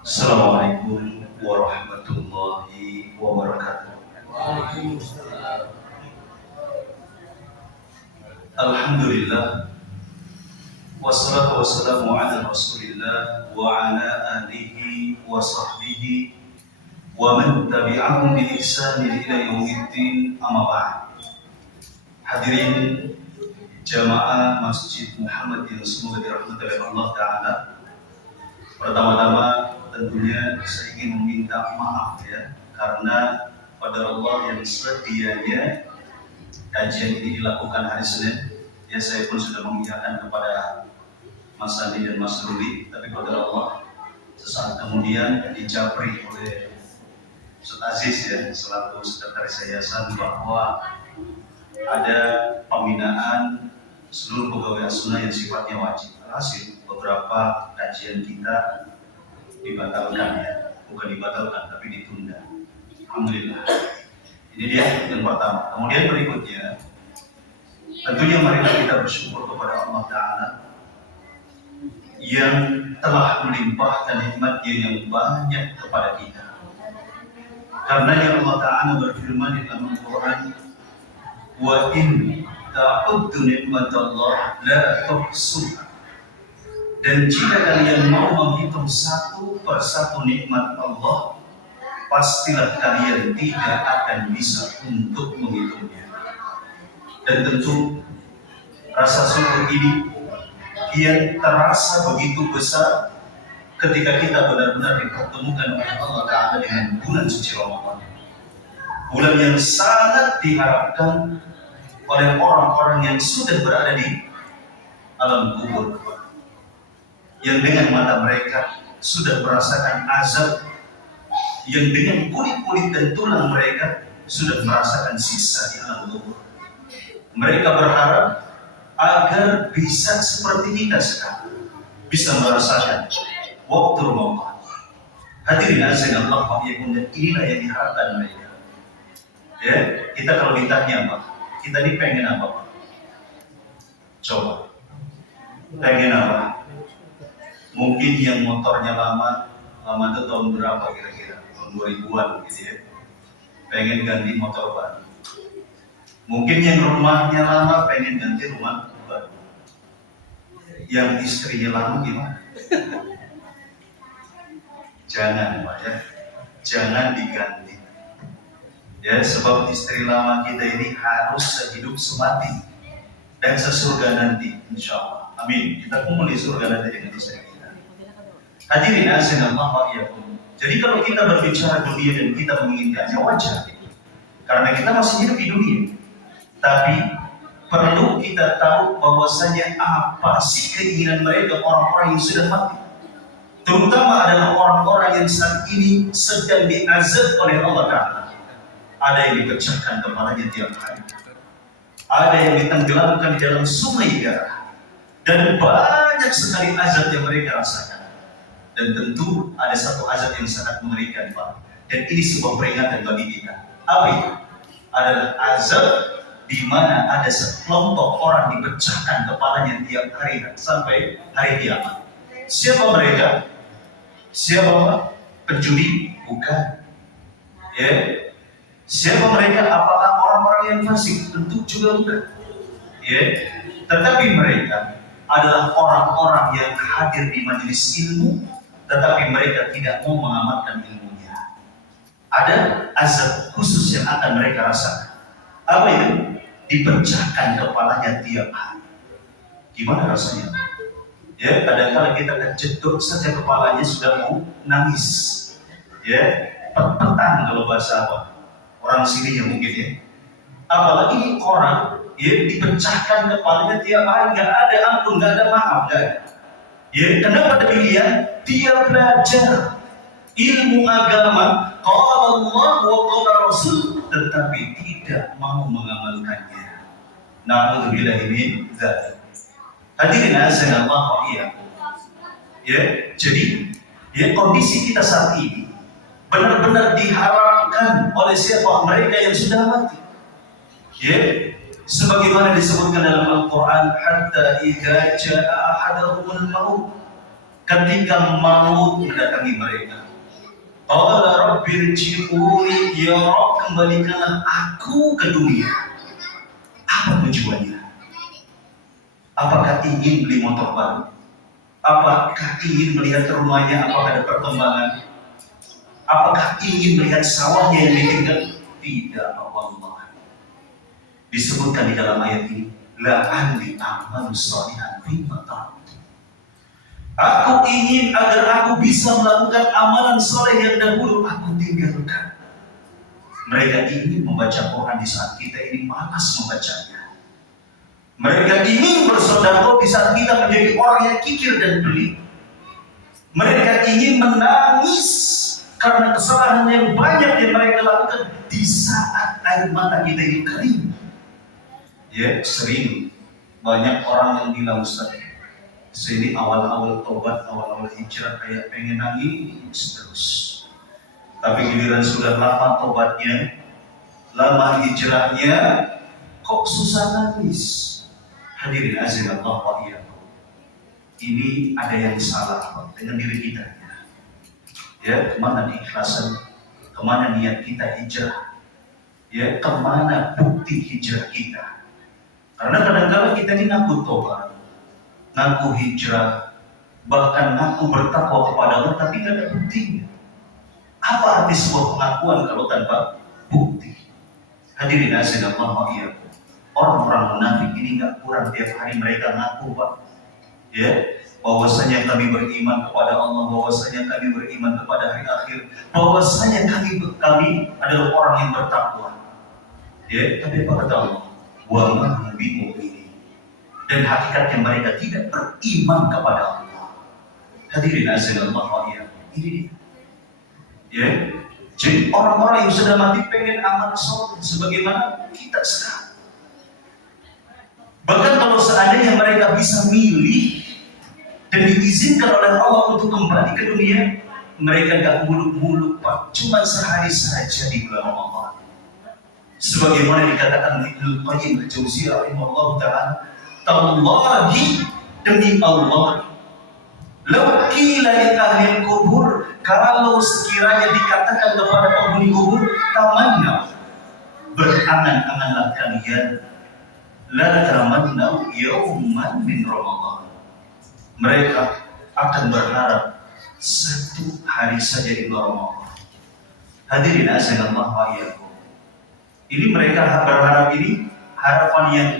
Assalamualaikum warahmatullahi wabarakatuh. Alhamdulillah, wassalatu wassalamu ala rasulillah wa ala alihi wa sahbihi wa man tabi'ahum bi ihsanin ila yaumiddin, amma ba'd. Hadirin jamaah Masjid Muhammad yang semoga dirahmati oleh Allah Ta'ala. Pertama-tama tentunya saya ingin meminta maaf ya, karena pada Allah yang sedianya kajian ini dilakukan hari Senin, ya saya pun sudah mengingatkan kepada Mas Andi dan Mas Ruli, tapi pada Allah sesaat kemudian dijabri oleh Ustaz Aziz ya, selaku sekretaris yayasan, bahwa ada pembinaan seluruh pegawai as-sunnah yang sifatnya wajib. Hasil beberapa kajian kita dibatalkan ya, bukan dibatalkan tapi ditunda. Alhamdulillah. Ini dia yang pertama. Kemudian berikutnya, tentunya marilah kita bersyukur kepada Allah Ta'ala yang telah melimpahkan nikmat-Nya yang banyak kepada kita. Karena yang Allah Ta'ala berfirman di dalam Al-Quran, wa in ta'uddu nikmatallah la tuhsuha. Dan jika kalian mau menghitung satu persatu nikmat Allah, pastilah kalian tidak akan bisa untuk menghitungnya. Dan tentu rasa syukur ini kian terasa begitu besar ketika kita benar-benar dipertemukan oleh Allah Ta'ala dengan bulan suci Ramadan. Bulan yang sangat diharapkan oleh orang-orang yang sudah berada di alam kubur, yang dengan mata mereka sudah merasakan azab, yang dengan kulit-kulit dan tulang mereka sudah merasakan siksa di alam kubur. Mereka berharap agar bisa seperti kita sekarang, bisa merasakan waktu Ramadan. Hadirin azan Allah wa iyyakum, dan inilah yang diharapkan mereka. Ya, kita kalau ditanya apa, kita ini pengen apa Pak? Coba, pengen apa? Mungkin yang motornya lama itu tahun berapa kira-kira? Tahun 2000-an gitu ya. Pengen ganti motor baru. Mungkin yang rumahnya lama pengen ganti rumah baru. Yang istrinya lama gimana? Jangan Pak ya, jangan diganti. Ya, sebab istri lama kita ini harus sehidup semati dan sesurga nanti, insya Allah. Amin. Kita kumpul di surga nanti dengan istri kita. Hadirin azan Allah wa iyyakum. Jadi kalau kita berbicara dunia dan kita menginginkannya, wajar, karena kita masih hidup di dunia. Tapi perlu kita tahu bahwasanya apa sih keinginan mereka orang-orang yang sudah mati. Terutama adalah orang-orang yang saat ini sedang diazab oleh Allah Ta'ala. Ada yang dipecahkan kepalanya tiap hari, ada yang ditenggelamkan di dalam sungai darah, dan banyak sekali azab yang mereka rasakan. Dan tentu ada satu azab yang sangat mengerikan Pak, dan ini sebuah peringatan bagi kita. Apa itu? Adalah azab di mana ada sekelompok orang dipecahkan kepalanya tiap hari sampai hari kiamat. Siapa mereka? Siapa? Penjudi? Bukan. Ya. Siapa mereka? Apakah orang-orang yang fasik? Tentu juga bukan. Ya. Tetapi mereka adalah orang-orang yang hadir di majelis ilmu, tetapi mereka tidak mau mengamalkan ilmunya. Ada azab khusus yang akan mereka rasakan. Apa itu? Dipecahkan kepalanya tiap hari. Gimana rasanya? Ya, kadang-kadang kita kejedot saja kepalanya sudah mau nangis. Ya, petang kalau bahasa apa? Orang sininya mungkin ya. Apalagi orang ya dipecahkan kepalanya tiap hari, nggak ada ampun, nggak ada maaf, nggak ada. Ya, kenapa demikian? Dia belajar ilmu agama, qala Allah wa qala Rasul, tetapi tidak mau mengamalkannya. Na'udzubillahi min dzalik. Hadirin azan Allah wa iyyakum. Ya, jadi ya kondisi kita saat ini benar-benar diharapkan oleh siapa? Mereka yang sudah mati. Ya, Sebagaimana disebutkan dalam Al-Quran, hatta idza jaa ahadahumul maut, ketika maut mendatangi mereka, qala rabbirji'uni, ya Rabb, kembalikanlah aku ke dunia. Apa tujuannya? Apakah ingin beli motor baru? Apakah ingin melihat rumahnya apakah ada perkembangan? Apakah ingin melihat sawahnya yang ditinggal? Tidak, Allah. Disebutkan di dalam ayat ini, la'alli a'malu shalihan fima taraktu. Aku ingin agar aku bisa melakukan amalan soleh yang dahulu aku tinggalkan. Mereka ingin membaca Quran di saat kita ini malas membacanya. Mereka ingin bersedekah di saat kita menjadi orang yang kikir dan pelit. Mereka ingin menangis karena kesalahan yang banyak yang mereka lakukan di saat air mata kita ini kering. Ya, sering banyak orang yang bilang, Ustaz, sini awal-awal tobat, awal-awal hijrah kayak pengen nangis terus. Tapi giliran sudah lama tobatnya, lama hijrahnya, kok susah nangis? Hadirin azza wa jalla, ini ada yang salah dengan diri kita. Ya, kemana keikhlasan, kemana niat kita hijrah? Ya, kemana bukti hijrah kita? Karena kadang-kadang kita ini ngaku tobat, ngaku hijrah, bahkan ngaku bertakwa kepada Allah, tapi tidak ada buktinya. Apa arti sebuah pengakuan kalau tanpa bukti? Hadirin azza wa jalla, orang-orang munafik ini nggak kurang tiap hari mereka ngaku, Pak, ya, bahwasanya kami beriman kepada Allah, bahwasanya kami beriman kepada hari akhir, bahwasanya kami adalah orang yang bertakwa. Ya, tapi apa kata Allah? Wa ma hum bimu'minin. Dan hakikatnya mereka tidak beriman kepada Allah. Hadirin azza wa jalla, ini dia. Ya, jadi orang-orang yang sudah mati pengen amal soleh sebagaimana kita sekarang. Bahkan kalau seandainya mereka bisa milih dan diizinkan oleh Allah untuk kembali ke dunia, mereka gak muluk-muluk, Pak, cuma sehari saja di bulan Ramadan. Sebagaimana dikatakan Ibnu Qayyim al-Jauziyah rahimahullah ta'ala, tallahi, demi Allah, law qila li ahli kubur, kalau sekiranya dikatakan kepada penghuni kubur, tamanna, berangan-anganlah kalian, la tamanna yawman min Ramadan, mereka akan berharap satu hari saja di bulan Ramadan. Hadirin azza wa jalla, ini mereka berharap ini harapan yang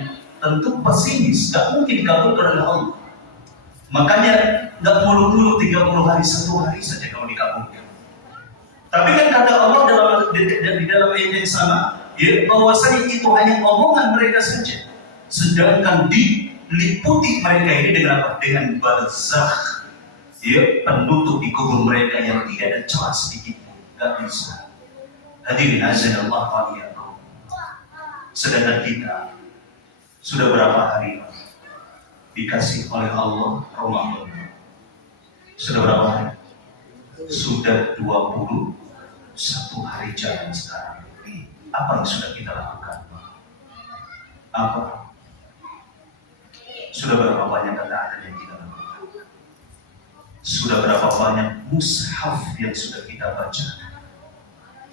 tentu pesimis, gak mungkin dikabulkan oleh Allah. Makanya gak muluk-muluk 30 hari, satu hari saja kalau dikabulkan. Tapi kan kata Allah di dalam ayat yang sama, ya, bahwasanya itu hanya omongan mereka saja. Sedangkan diliputi mereka ini dengan apa? Dengan barzakh, ya, penutup di kubur mereka yang tidak ada celah sedikit pun, gak bisa. Hadirin azza wa jalla, sedangkan kita sudah berapa hari dikasih oleh Allah Ramadan? Sudah berapa hari? Sudah 21 hari jalan sekarang. Apa yang sudah kita lakukan? Apa? Sudah berapa banyak ketaatan yang kita lakukan? Sudah berapa banyak mushaf yang sudah kita baca?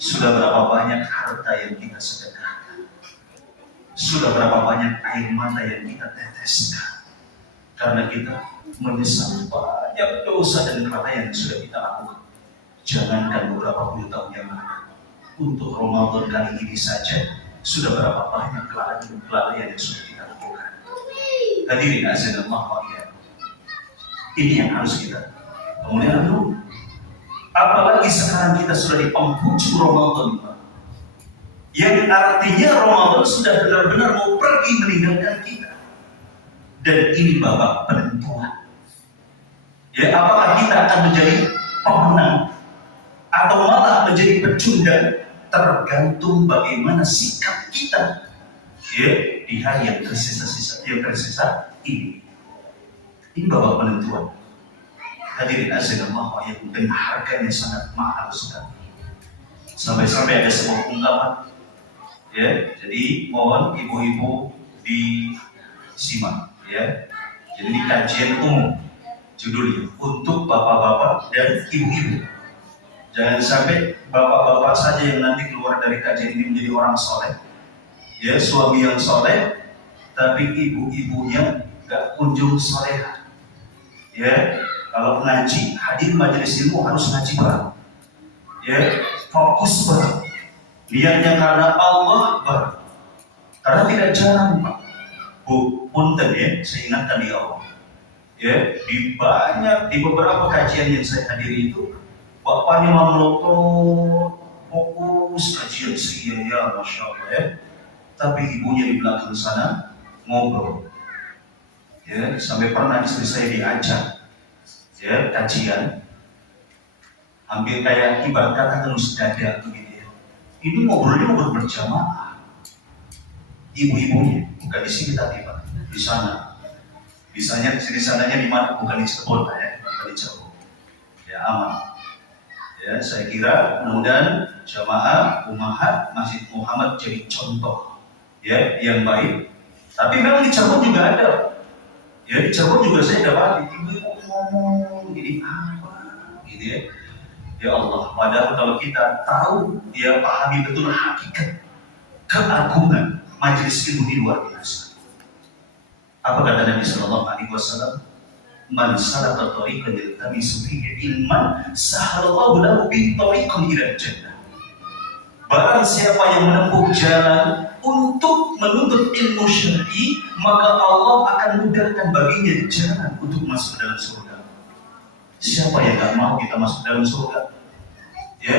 Sudah berapa banyak harta yang kita sedekahkan? Sudah berapa banyak air mata yang kita teteskan karena kita menyesal banyak dosa dan kelalaian yang sudah kita lakukan. Jangankan beberapa puluh tahun yang lalu, untuk Ramadan kali ini saja sudah berapa banyak kelalaian yang sudah kita lakukan. Hadirin azza wa jalla, ini yang harus kita kemudian dulu. Apalagi sekarang kita sudah di penghujung Ramadan, yang artinya Ramadan sudah benar-benar mau pergi meninggalkan kita. Dan ini babak penentuan. Ya, apakah kita akan menjadi pemenang atau malah menjadi pecundang, tergantung bagaimana sikap kita, ya, di hari yang tersisa ini. Ini babak penentuan. Hadirin azza wa jalla, dan harganya sangat mahal sekali. Sampai-sampai ada sebuah ungkapan, ya, jadi mohon ibu-ibu disimak ya. Jadi ini kajian umum judulnya untuk bapak-bapak dan ibu-ibu. Jangan sampai bapak-bapak saja yang nanti keluar dari kajian ini menjadi orang soleh, ya suami yang soleh, tapi ibu-ibunya gak kunjung soleh. Ya, kalau ngaji, hadir majelis ilmu harus ngaji bareng. Ya, fokus bareng. Niatnya karena Allah bareng. Karena tidak jarang Pak. Punten ya, saya ingatkan di awal. Ya, di beberapa kajian yang saya hadiri itu, bapaknya melotot, fokus kajian sekian ya, masya Allah ya. Tapi ibunya di belakang sana ngobrol. Ya, sampai pernah istri saya diajak ya kajian, hampir kayak ibarat kata telus dada begitu ya. Ini ngobrol berjamaah. Ibu-ibunya bukan di sini tadi Pak, di sana. Bisanya di sananya di mana? Bukan di Cirebon ya, bukan di Cirebon. Ya aman. Ya, saya kira mudah-mudahan jamaah Ummahat Masjid Muhammad jadi contoh ya yang baik. Tapi memang di Cirebon juga ada. Ya di Cirebon juga saya dapat ibu-ibu ngomong gini apa gitu ya. Ya Allah, padahal kalau kita tahu dia pahami betul hakikat keagungan majelis ilmu ini luar biasa. Apa kata Nabi Sallallahu Alaihi Wasallam? Man salaka tariqan yaltamisu fihi ilman sahalallahu lahu bihi tariqan ila jannah. Barang siapa yang menempuh jalan untuk menuntut ilmu syar'i, maka Allah akan mudahkan baginya jalan untuk masuk dalam surga. Siapa yang tak mau kita masuk dalam surga? Ya,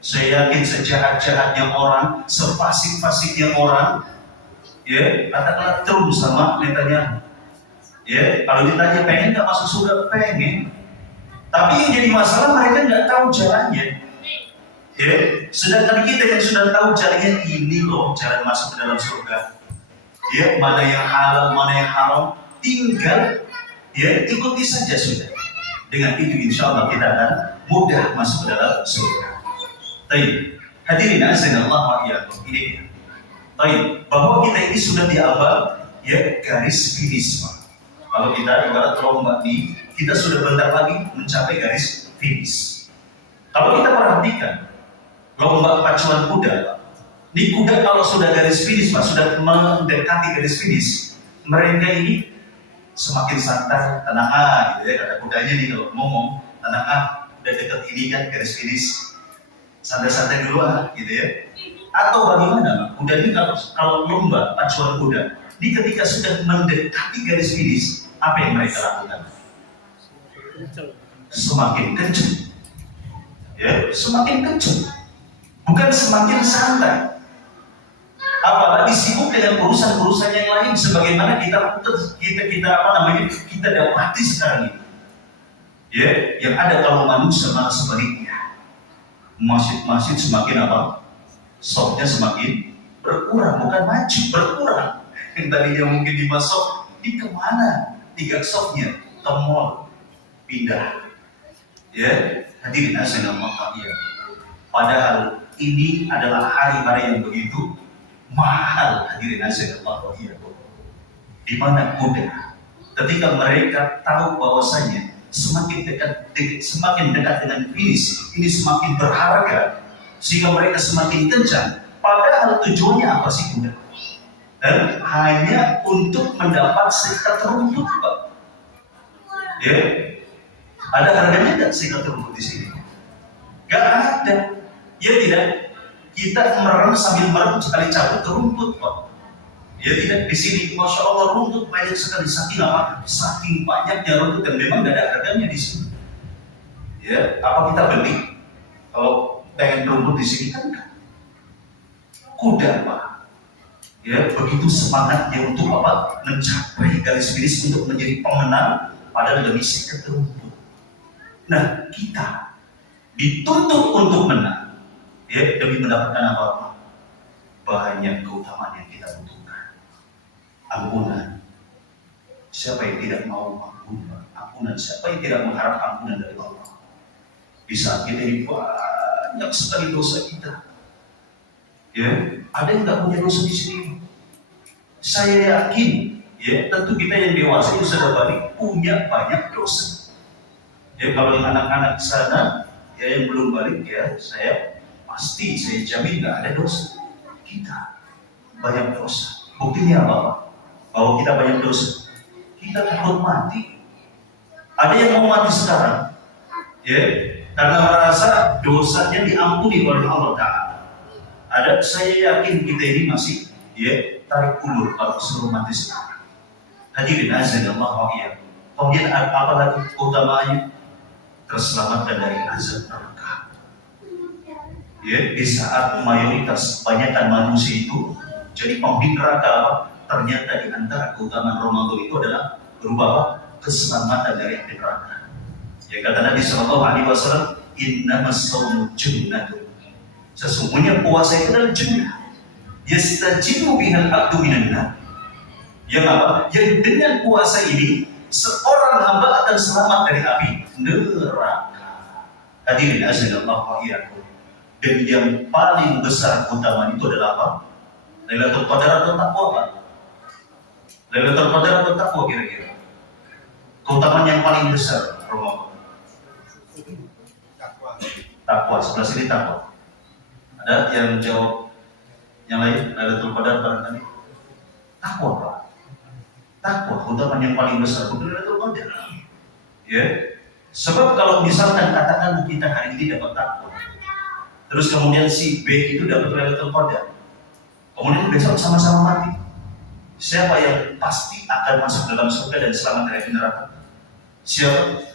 saya yakin sejahat-jahatnya orang, sefasik-fasiknya orang, ya, katakanlah Trump sama Netanyahu. Ya, kalau ditanya pengen nggak masuk surga, pengen. Tapi yang jadi masalah mereka nggak tahu jalannya. Ya, sedangkan kita yang sudah tahu jalannya, ini loh jalan masuk ke dalam surga. Ya, mana yang halal, mana yang haram, tinggal ya ikuti saja sudah. Dengan itu insya Allah kita akan mudah masuk ke dalam surga. Baik, hadirin azanallahu wa iyyakum. Ini dia. Baik, bahwa kita ini sudah diambang ya garis finish Pak. Kalau kita ibarat lomba nih, kita sudah bentar lagi mencapai garis finish. Kalau kita perhatikan lomba pacuan kuda, ini kuda kalau sudah garis finish Pak, sudah mendekati garis finish, mereka ini semakin santai, tenang gitu ya, kata kudanya nih kalau ngomong, tenang udah dekat ini kan garis finish, santai-santai dulu gitu ya. Atau bagaimana kuda ini kalau lomba pacuan kuda, ini ketika sudah mendekati garis finish, apa yang mereka lakukan? Semakin kencang, ya, semakin kencang, bukan semakin santai. Apalagi sibuk dengan urusan-urusan yang lain, sebagaimana kita dapati sekarang ini. Ya, yang ada kalau manusia malah sebaliknya. Masjid-masjid semakin apa? Softnya semakin berkurang, bukan maju, berkurang. Yang tadinya mungkin dimasuk, ini kemana? 3 softnya ke mall, pindah. Ya, hadirin azanallahu ya. Padahal ini adalah hari-hari yang begitu mahal, hadirin azanallahu ya. Di mana kuda, ketika mereka tahu bahwasanya semakin dekat dengan finish, ini semakin berharga, sehingga mereka semakin kencang. Padahal tujuannya apa sih kuda? Dan hanya untuk mendapat sekat rumput Pak. Ya, ada harganya nggak sekat rumput di sini? Gak ada. Ya tidak. Kita merem sambil merem sekali cabut ke rumput Pak. Ya tidak, di sini masya Allah rumput banyak sekali, saking apa? Saking banyaknya rumput dan memang gak ada harganya di sini. Ya, apa kita beli? Kalau pengen rumput di sini kan enggak. Kuda Pak. Ya, begitu semangatnya untuk apa? Mencapai garis finish untuk menjadi pemenang pada demi sekat rumput. Nah, kita dituntut untuk menang. Ya, demi mendapatkan apa? Banyak keutamaan yang kita butuhkan. Ampunan. Siapa yang tidak mau ampunan? Siapa yang tidak mengharap ampunan dari Allah? Di saat kita ini banyak sekali dosa kita. Ya, ada yang nggak punya dosa di sini? Saya yakin, ya tentu kita yang dewasa yang sudah balik punya banyak dosa. Ya kalau yang anak-anak sana, ya yang belum balik, ya saya jamin nggak ada dosa. Kita banyak dosa. Buktinya apa? Bahwa kita banyak dosa. Kita takut mati. Ada yang mau mati sekarang, ya karena merasa dosanya diampuni oleh Allah Taala. Saya yakin kita ini masih, ya tarik ulur kalau suruh mati sekarang. Hadirin azan Allah wa iyyakum. Kemudian apa lagi utamanya? Terselamatkan dari azab neraka. Ya, di saat mayoritas kebanyakan manusia itu jadi penghuni neraka, ternyata di antara keutamaan Ramadan itu adalah berupa apa? Keselamatan dari api neraka. Ya kata Nabi Shallallahu Alaihi Wasallam, innamas shaumu junnatun. Sesungguhnya puasa itu adalah junnah. Yastajibu bihal abdu minan nar. Yang apa? Yang dengan puasa ini seorang hamba akan selamat dari api neraka. Hadirin azanallahu wa iyyakum. Dan yang paling besar keutamaan itu adalah apa? Lailatul Qadar atau takwa apa? Lailatul Qadar atau takwa kira-kira? Keutamaan yang paling besar Ramadan. Takwa, sebelah sini takwa. Ada yang jawab yang lain? Lailatul Qadar barangkali? Takwa Pak. Takwa, keutamaan yang paling besar bukan Lailatul Qadar. Ya. Sebab kalau misalkan katakan kita hari ini dapat takwa, terus kemudian si B itu dapat Lailatul Qadar, kemudian besok sama-sama mati, siapa yang pasti akan masuk dalam surga dan selamat dari neraka? Siapa?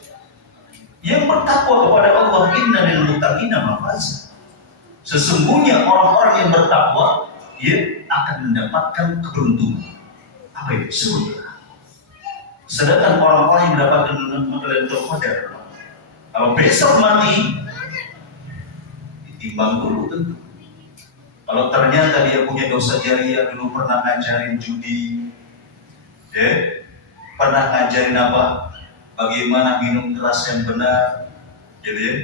Yang bertakwa kepada Allah. Inna lil muttaqina mafazah. Sesungguhnya orang-orang yang bertakwa, ya akan mendapatkan keberuntungan. Apa itu? Surga. Sedangkan orang-orang yang mendapatkan Lailatul Qadar, kalau besok mati, ditimbang dulu tentu. Kalau ternyata dia punya dosa jariah, dulu pernah ngajarin judi, ya, pernah ngajarin apa? Bagaimana minum keras yang benar, gitu ya.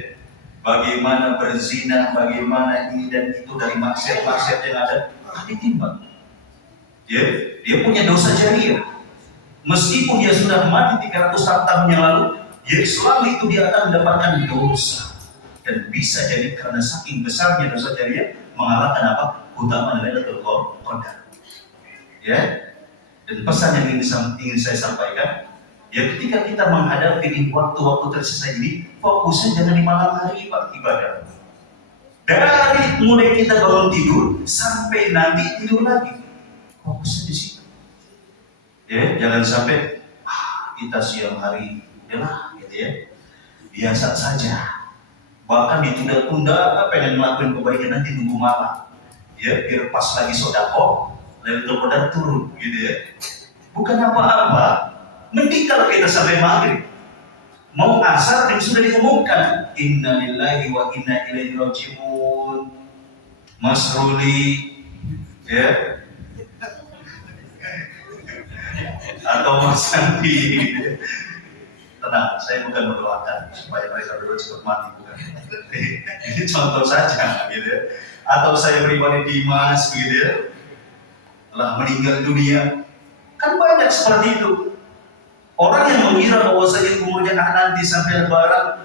Bagaimana berzina, bagaimana ini dan itu dari maksiat-maksiat yang ada, akan ditimbang. Ya, dia punya dosa jariah. Meskipun dia sudah mati 300 tahun yang lalu, ya selama itu dia akan mendapatkan dosa. Dan bisa jadi karena saking besarnya dosa jariah mengalahkan apa? Keutamaan Lailatul Qadar. Ya. Dan pesan yang ingin saya sampaikan, ya ketika kita menghadapi waktu-waktu tersisa ini, fokusnya jangan di malam hari ibadah. Dari mulai kita bangun tidur sampai nanti tidur lagi, fokusnya di situ. Ya, jangan sampai kita siang hari, yalah, gitu ya, biasa saja. Bahkan ditunda-tunda, pengen ngelakuin kebaikan nanti nunggu malam, ya biar pas lagi sodako, Lailatul Qadar turun, gitu ya. Bukan apa-apa. Mending kalau kita sampai maghrib, mau asar dan sudah diumumkan, Inna lillahi wa inna ilaihi raji'un. Mas Ruli, ya, atau Mas Santi, tenang, saya bukan mendoakan supaya mereka berdua cepat mati, bukan. Ini contoh saja, gitu ya. Atau saya pribadi Dimas, gitu ya, telah meninggal dunia. Kan banyak seperti itu. Orang yang mengira bahwa saya kemudian nanti sampai lebaran,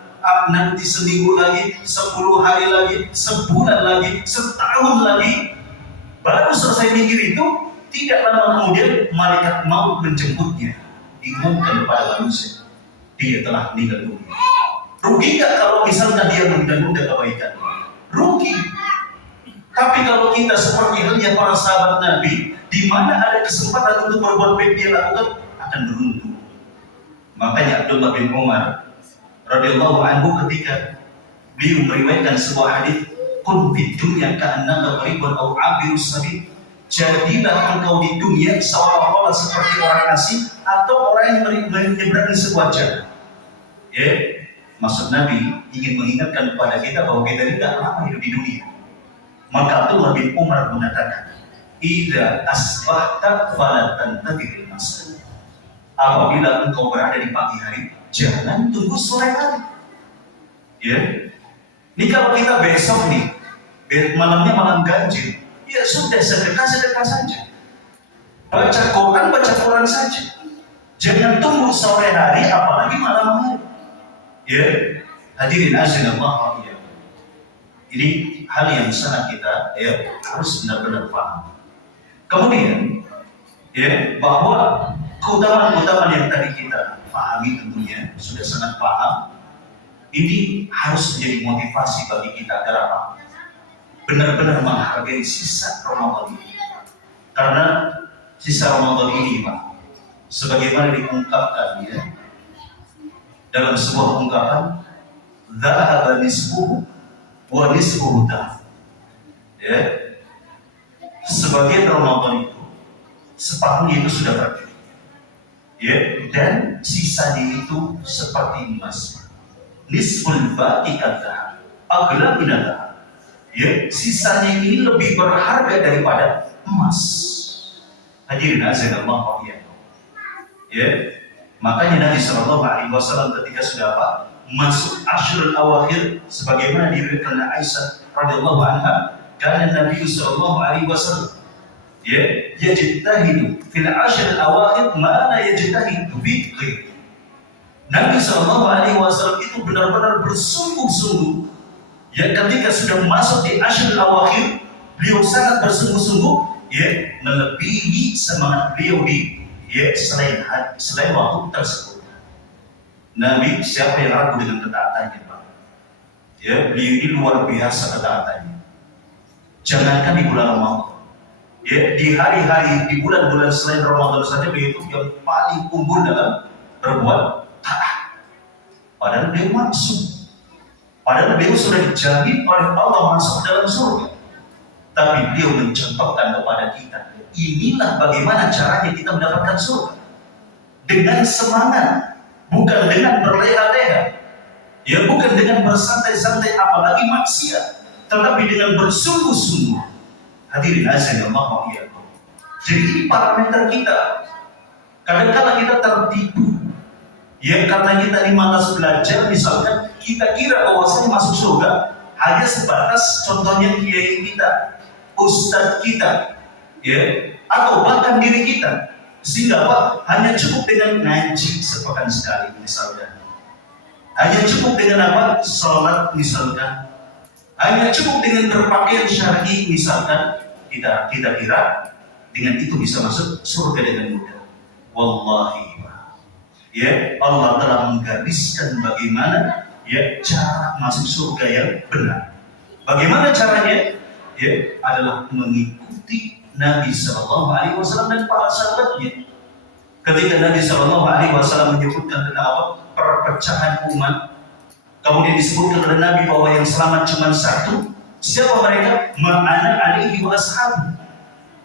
nanti seminggu lagi, 10 hari lagi, sebulan lagi, setahun lagi, baru selesai mikir itu, tidak lama kemudian malaikat maut menjemputnya, diumumkan kepada manusia, dia telah meninggal dunia. Rugi nggak kalau misalnya dia menunda-nunda kebaikan? Rugi. Tapi kalau kita seperti halnya para sahabat Nabi, di mana ada kesempatan untuk berbuat baik dia lakukan, akan beruntung. Makanya Abdullah bin Umar radhiyallahu anhu ketika beliau meriwayatkan sebuah hadis, kun fid dunya ka'annaka gharibun aw 'abirus sabil. Jadilah engkau di dunia seolah-olah seperti orang asing atau orang yang menyeberangi sebuah jalan. Ya, maksud Nabi ingin mengingatkan kepada kita bahwa kita tidak lama hidup di dunia. Maka Abdullah bin Umar mengatakan, idza asbahta fala tantadiril masa. Apabila engkau berada di pagi hari, jangan tunggu sore hari. Ya, ini kalau kita besok nih, malamnya malam ganjil, ya sudah sedekah saja. Baca Quran saja. Jangan tunggu sore hari, apalagi malam hari. Ya, hadirin azan Allah ya. Ini hal yang sangat kita harus benar-benar paham. Kemudian, bahwa keutamaan-keutamaan yang tadi kita pahami tentunya sudah sangat paham. Ini harus menjadi motivasi bagi kita agar apa? Benar-benar menghargai sisa Ramadan ini. Karena sisa Ramadan ini, Pak, sebagaimana diungkapkan dalam sebuah ungkapan, dhahaba nisbuhu wa nisbuhu dhahab. Sebagian Ramadan itu separuhnya itu sudah pergi. Dan sisanya itu seperti emas. Nisful baqi kadhab, aghla min adh-dhahab. Sisanya ini lebih berharga daripada emas. Hadirin azan Allah wa makanya Nabi SAW ketika sudah masuk Ashrul Awakhir, sebagaimana diriwayatkan oleh Aisyah radhiyallahu anha, karena Nabi SAW yajtahidu fil Ashrul Awakhir ma la yajtahidu fi ghairi. Nabi SAW itu benar-benar bersungguh-sungguh ketika sudah masuk di Ashrul Awakhir, beliau sangat bersungguh-sungguh melebihi semangat beliau di selain waktu tersebut. Nabi, siapa yang ragu dengan ketaatannya, Pak? Beliau ini luar biasa ketaatannya. Jangankan di bulan Ramadan, di hari-hari, di bulan-bulan selain Ramadan saja beliau itu yang paling unggul dalam berbuat taat. Padahal beliau masuk, padahal beliau sudah dijamin oleh Allah masuk dalam surga. Tapi beliau mencontohkan kepada kita, inilah bagaimana caranya kita mendapatkan surga. Dengan semangat, bukan dengan berleha-leha, bukan dengan bersantai-santai apalagi maksiat, tetapi dengan bersungguh-sungguh. Hadirin azan Allah wa iyyakum. Jadi ini parameter kita. Kadang-kadang kita tertipu, karena kita di malas belajar, misalkan kita kira bahwasanya masuk surga hanya sebatas contohnya kiai kita, ustadz kita, atau bahkan diri kita, sehingga hanya cukup dengan ngaji sepekan sekali misalkan, hanya cukup dengan sholat misalkan, hanya cukup dengan berpakaian syar'i misalkan, kita kira dengan itu bisa masuk surga dengan mudah. Wallahi, Allah telah menggariskan bagaimana cara masuk surga yang benar. Bagaimana caranya? Adalah mengikuti Nabi SAW dan para sahabatnya. Ketika Nabi SAW menyebutkan tentang perpecahan umat, kemudian disebutkan oleh Nabi bahwa yang selamat cuma satu. Siapa mereka? Ma'ana alaihi wa ashabu.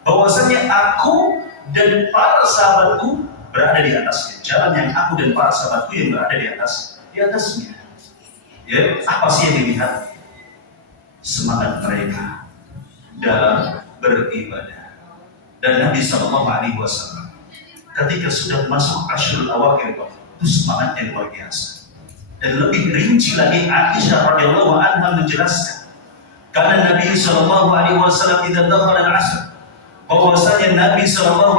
Bahwasanya aku dan para sahabatku berada di atasnya. Jalan yang aku dan para sahabatku yang berada di atasnya. Apa sih yang dilihat? Semangat mereka dalam beribadah. Dan Nabi SAW ketika sudah masuk Ashrul Awakhir, itu semangatnya luar biasa. Dan lebih rinci lagi Aisyah radhiyallahu anha menjelaskan, karena Nabi SAW tidak dakhala al-asr, bahwasanya Nabi SAW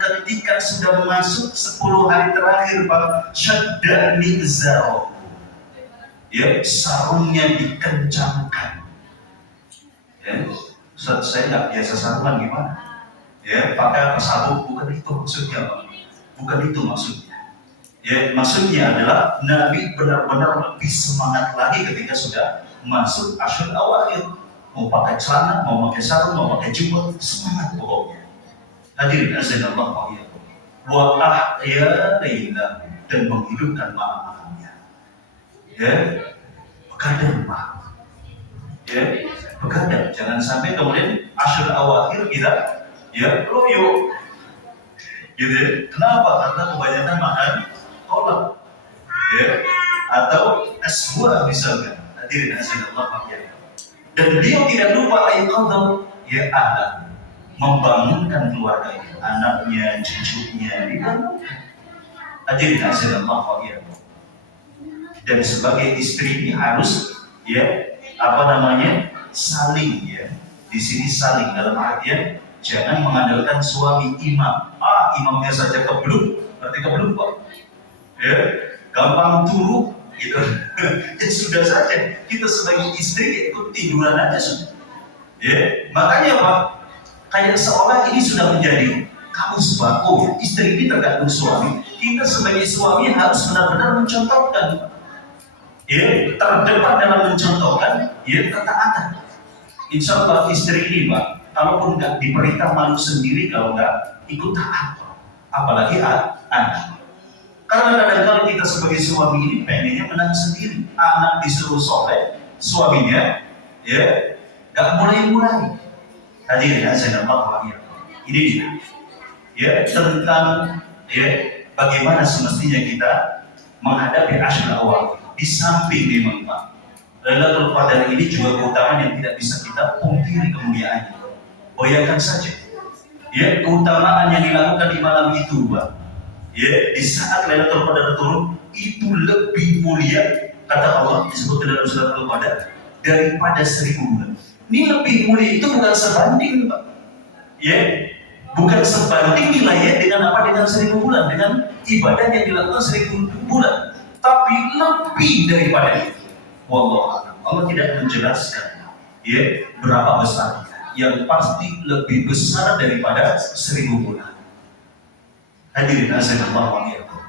ketika sudah masuk 10 hari terakhir, syadda mizar, sarungnya dikencangkan. Ustaz, saya nggak biasa sarungan gimana? Pakai sabuk, bukan itu maksudnya, Pak. Bukan itu maksudnya. Maksudnya adalah Nabi benar-benar lebih semangat lagi ketika sudah masuk Ashrul Awakhir. Mau pakai celana, mau pakai sarung, mau pakai jubah, semangat pokoknya. Hadirin azan Allah wa iyyakum. Wa ahya lailah, dan menghidupkan malam-malamnya. Begadang, Pak. Begadang. Jangan sampai kemudian Ashrul Awakhir kita loyo. Kenapa? Karena kebanyakan makan kolak, atau es buah misalkan. Hadirin azan Allah wa iyyakum. Dan beliau tidak lupa ayqadha ahlan, membangunkan keluarganya, anaknya, cucunya, dibangunkan. Hadirin azan Allah wa iyyakum. Dan sebagai istri ini harus saling, di sini saling dalam artian Jangan mengandalkan suami imam. Imamnya saja kebluk, berarti kebluk Pak. Ya, gampang turu gitu. Ya sudah saja, kita sebagai istri ikut tiduran aja sudah. Ya, makanya Pak, kayak seolah ini sudah menjadi kamu sembako, istri ini tergantung suami. Kita sebagai suami harus benar-benar mencontohkan, ya, terdepan dalam mencontohkan, ya, ketaatan. Insya Allah istri ini Pak, kalaupun nggak diperintah malu sendiri kalau nggak ikut taat, apalagi anak. Karena kadang-kadang kita sebagai suami ini pengennya menang sendiri, anak disuruh soleh, suaminya ya nggak mulai-mulai. Hadirin azan Allah, ini dia, ya, tentang ya bagaimana semestinya kita menghadapi Ashrul Awal. Di samping memang Pak, Lailatul Qadar ini juga keutamaan yang tidak bisa kita pungkiri kemuliaannya. Bayangkan saja, ya, keutamaan yang dilakukan di malam itu, Pak. Ya, di saat Lailatul Qadar turun itu lebih mulia, kata Allah disebut dalam surat Al-Qadar, daripada 1000 bulan. Ini lebih mulia itu bukan sebanding, Pak. Ya, bukan sebanding nilainya dengan apa, dengan 1000 bulan, dengan ibadah yang dilakukan 1000 bulan, tapi lebih daripada itu. Wallah, Allah tidak menjelaskan ya berapa besar, yang pasti lebih besar daripada 1000 bulan. Hadirin azanallahu wa iyyakum.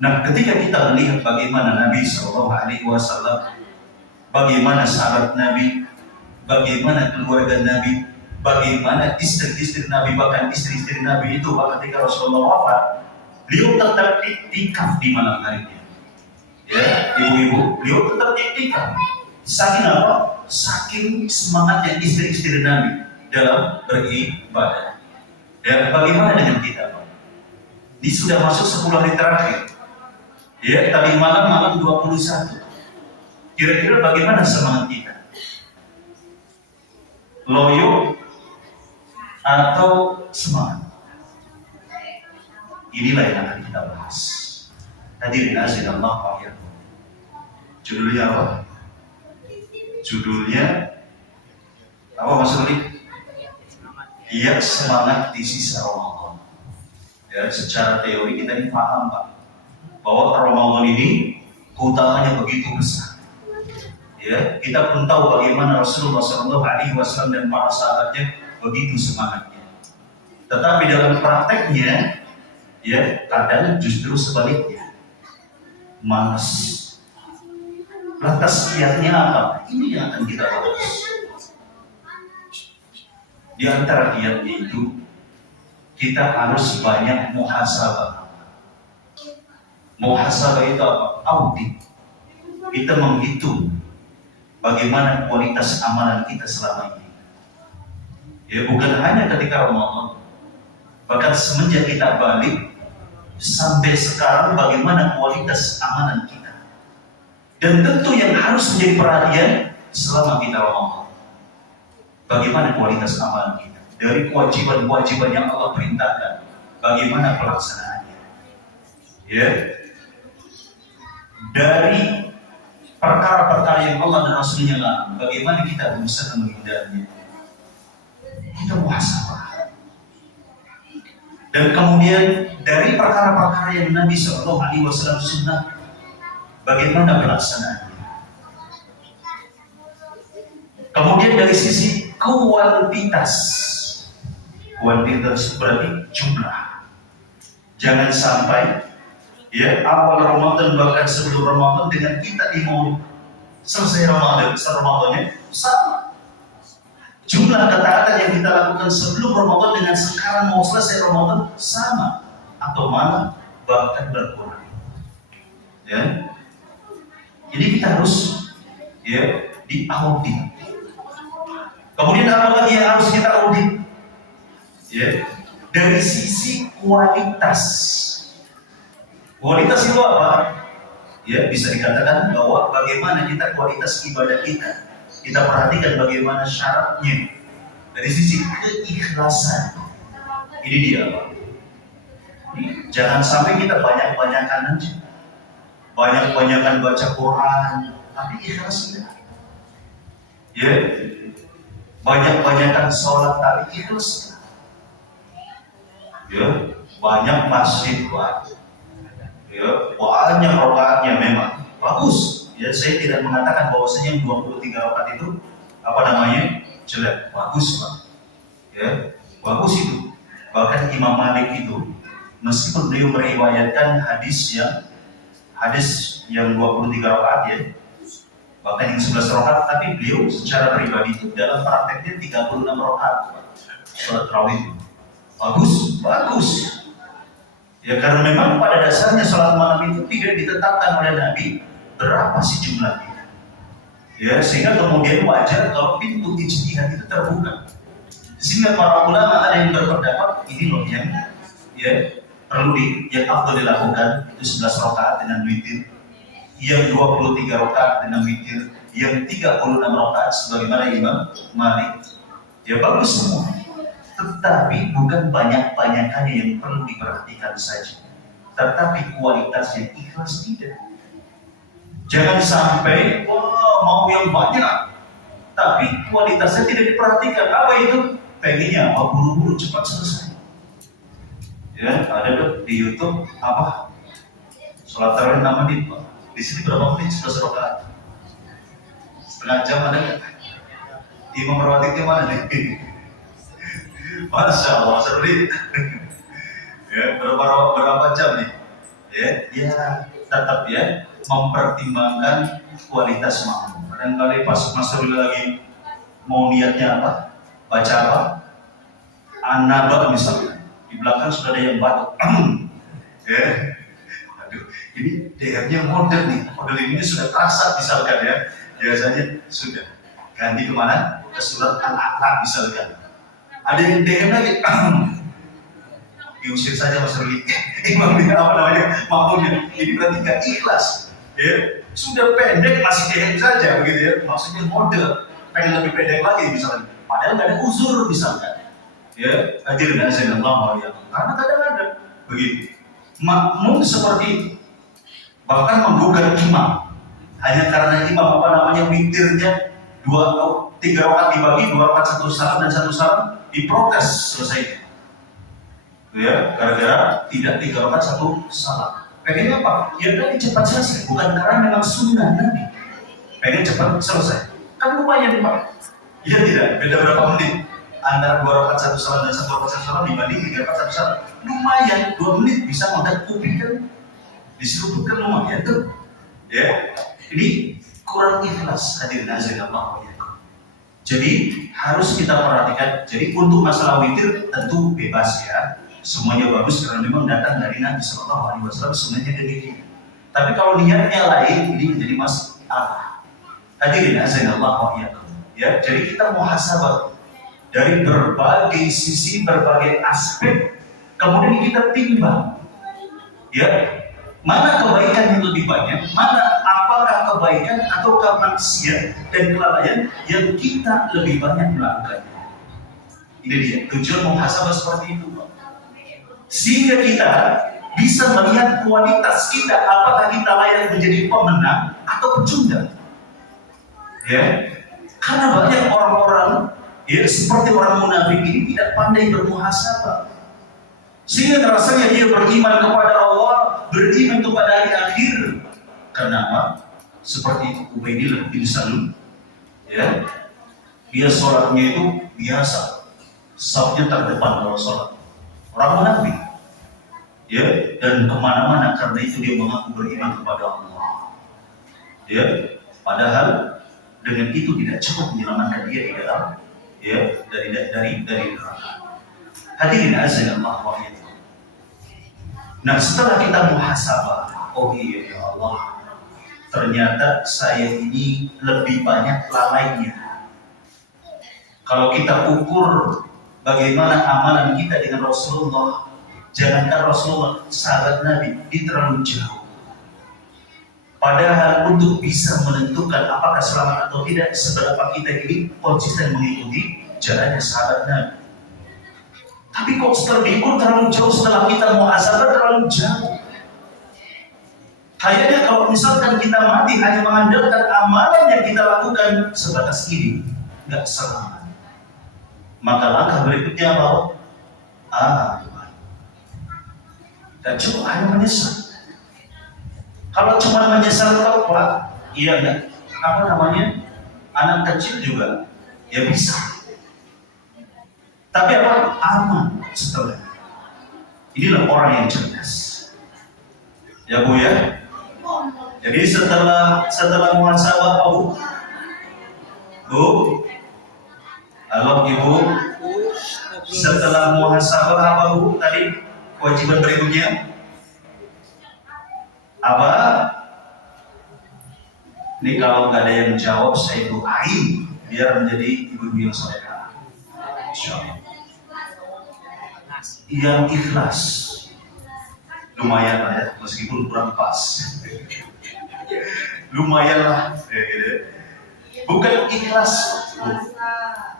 Nah, ketika kita melihat bagaimana Nabi SAW, bagaimana sahabat Nabi, bagaimana keluarga Nabi, bagaimana istri-istri Nabi, bahkan istri-istri Nabi itu ketika Rasulullah wafat, beliau tetap iktikaf di malam harinya. Ya, ibu-ibu, beliau tetap iktikaf. Saking apa? Saking semangatnya istri-istri Nabi dalam beribadah. Dan bagaimana dengan kita, Pak? Ini sudah masuk 10 hari terakhir. Ya, tadi malam 21. Kira-kira bagaimana semangat kita? Loyo atau semangat? Inilah yang akan kita bahas. Hadirin azanallahu wa iyyakum. Judulnya apa? Judulnya apa Mas Rudi? Iya, semangat di sisa Ramadan. Ya, secara teori kita ini paham Pak, bahwa Ramadan ini keutamaannya begitu besar. Ya, kita pun tahu bagaimana Rasulullah SAW dan para sahabatnya begitu semangatnya. Tetapi dalam prakteknya, ya, kadang justru sebaliknya, malas. Lantas kiatnya apa? Ini yang akan kita bahas. Di antara kiatnya itu, kita harus banyak muhasabah. Muhasabah itu apa? Audit. Kita menghitung bagaimana kualitas amalan kita selama ini. Ya, bukan hanya ketika Ramadan, bahkan semenjak kita balik sampai sekarang, bagaimana kualitas amalan kita. Dan tentu yang harus menjadi perhatian selama kita Ramadan, bagaimana kualitas amalan kita. Dari kewajiban-kewajiban yang Allah perintahkan, bagaimana pelaksanaannya. Ya, dari perkara-perkara yang Allah dan Rasulnya larang, bagaimana kita berusaha menghindarinya. Kita muhasabah. Dan kemudian dari perkara-perkara yang Nabi SAW sunnah, bagaimana pelaksanaannya. Kemudian dari sisi kuantitas berarti jumlah. Jangan sampai ya awal Ramadan bahkan sebelum Ramadan dengan kita mau selesai Ramadannya sama. Jumlah ketaatan yang kita lakukan sebelum Ramadan dengan sekarang mau selesai Ramadan sama atau malah bahkan berkurang. Ya. Jadi kita harus ya diaudit. Kemudian apa lagi yang harus kita audit? Ya, dari sisi kualitas. Kualitas itu apa? Ya, bisa dikatakan bahwa bagaimana kita kualitas ibadah kita. Kita perhatikan bagaimana syaratnya. Dari sisi keikhlasan. Ini dia, Pak. Jangan sampai kita banyak-banyakan aja. Banyak-banyakan baca Quran, tapi ikhlas tidak. Ya, banyak-banyakan sholat, tapi ikhlas. Ya, banyak masjid Pak. Ya, banyak rakaatnya memang bagus. Ya, saya tidak mengatakan bahwasanya 23 rakaat itu apa namanya jelek, bagus Pak. Ya, bagus itu. Bahkan Imam Malik itu meskipun beliau meriwayatkan hadis yang 23 rakaat ya, bahkan yang 11 rakaat, tapi beliau secara pribadi itu dalam prakteknya 36 rakaat sholat tarawih itu. Bagus, bagus. Ya karena memang pada dasarnya sholat malam itu tidak ditetapkan oleh Nabi berapa sih jumlahnya. Ya sehingga kemudian wajar kalau pintu ijtihad itu terbuka. Sehingga para ulama ada yang berpendapat ini loh yang yang afdal dilakukan itu 11 rakaat dengan witir, yang 23 rakaat dengan witir, yang 36 rakaat sebagaimana Imam Malik. Ya bagus semua. Tetapi bukan banyak-banyakannya yang perlu diperhatikan saja, tetapi kualitasnya ikhlas tidak. Jangan sampai mau yang banyak, tapi kualitasnya tidak diperhatikan. Apa itu? Pengennya buru-buru cepat selesai. Ya ada tuh di YouTube apa? Sholat tarawih 6 menit Pak. Di sini berapa menit? 11 rakaat. Setengah jam ada nggak? Imam rawatibnya mana nih? Masya Allah, seru. Ya, berapa jam nih? Ya, tetap ya mempertimbangkan kualitas makmum. Kadang-kadang pas Mas Ruli lagi mau niatnya apa? Baca apa? An-Naba misalnya. Di belakang sudah ada yang batuk. Ya, aduh, ini DR-nya modern nih. Model ini sudah terasa misalkan ya. Biasanya sudah ganti kemana? Ke surat Al-A'la misalkan. Ada yang DM lagi, diusir saja Mas Ruli. Imam dia apa namanya? Makmumnya. Ini berarti gak ikhlas. Ya, sudah pendek masih DM saja begitu ya. Maksudnya model pengen lebih pendek lagi misalnya. Padahal gak ada uzur misalkan. Ya, hadir dan Allah ya. Karena kadang-kadang begitu. Makmum seperti itu. Bahkan menggugat imam. Hanya karena imam apa namanya witirnya 3 rakaat dibagi, 2 rakaat 1 salam dan 1 salam diprotes selesai. Ya, gara-gara tidak 3 rakaat 1 salam. Pengennya apa? Ya tadi cepat selesai, bukan karena memang sunnah Nabi. Pengen cepat selesai. Kan lumayan Pak. Iya tidak? Beda berapa menit? Antara 2 rakaat 1 salam dan 1 rakaat 1 salam dibanding 3 rakaat 1 salam. Lumayan, 2 menit bisa ngangkat kuping kan. Diseruputkan lumayan tuh. Ya, ini kurang ikhlas hadirin Allah. Jadi harus kita perhatikan. Jadi untuk masalah witir tentu bebas ya, semuanya bagus karena memang datang dari Nabi Shallallahu Alaihi Wasallam semuanya demikian. Tapi kalau niatnya lain ini menjadi masalah. Hadirin Allah ya. Jadi kita muhasabah dari berbagai sisi, berbagai aspek, kemudian kita timbang. Ya, mana kebaikan yang lebih banyak, apakah kebaikan ataukah maksiat dan kelalaian yang kita lebih banyak melakukan. Ini dia tujuan muhasabah seperti itu, sehingga kita bisa melihat kualitas kita, apakah kita layak menjadi pemenang atau pecundang. Ya, karena banyak orang-orang ya seperti orang munafik ini tidak pandai bermuhasabah, sehingga rasanya dia beriman kepada Allah, beriman kepada hari akhir. Kenapa? Seperti Ubaidillah bin Salul, ya, dia sholatnya itu biasa, safnya terdepan kalau sholat. Orang munafik, ya, dan kemana-mana karena itu dia mengaku beriman kepada Allah. Ya, padahal dengan itu tidak cukup menyelamatkan dia di dalam, ya, dari neraka. Hadirin azza wa jalla. Nah, setelah kita muhasabah, oh iya ya Allah, ternyata saya ini lebih banyak lalainya. Kalau kita ukur bagaimana amalan kita dengan Rasulullah, jangankan Rasulullah, sahabat Nabi, ini terlalu jauh. Padahal untuk bisa menentukan apakah selamat atau tidak, seberapa kita ini konsisten mengikuti jalannya sahabat Nabi. Tapi kok setelah diukur terlalu jauh, setelah kita muhasabah terlalu jauh. Kayaknya kalau misalkan kita mati hanya mengandalkan amalan yang kita lakukan sebatas ini, nggak selamat. Maka langkah berikutnya apa? Dan cuma hanya menyesal. Kalau cuma menyesal tobat, iya enggak? Apa namanya? Anak kecil juga, ya bisa. Tapi apa? Aman setelah. Inilah orang yang cerdas. Ya Bu ya. Jadi setelah muhasabah Bu, halo Ibu, setelah muhasabah apa Bu tadi kewajiban berikutnya? Apa? Ini kalau nggak ada yang jawab, saya doain biar menjadi ibu-ibu yang soleha. Insyaallah. Yang ikhlas, lumayan lah ya, meskipun kurang pas. Lumayan lah, ya, gitu. Bukan ikhlas,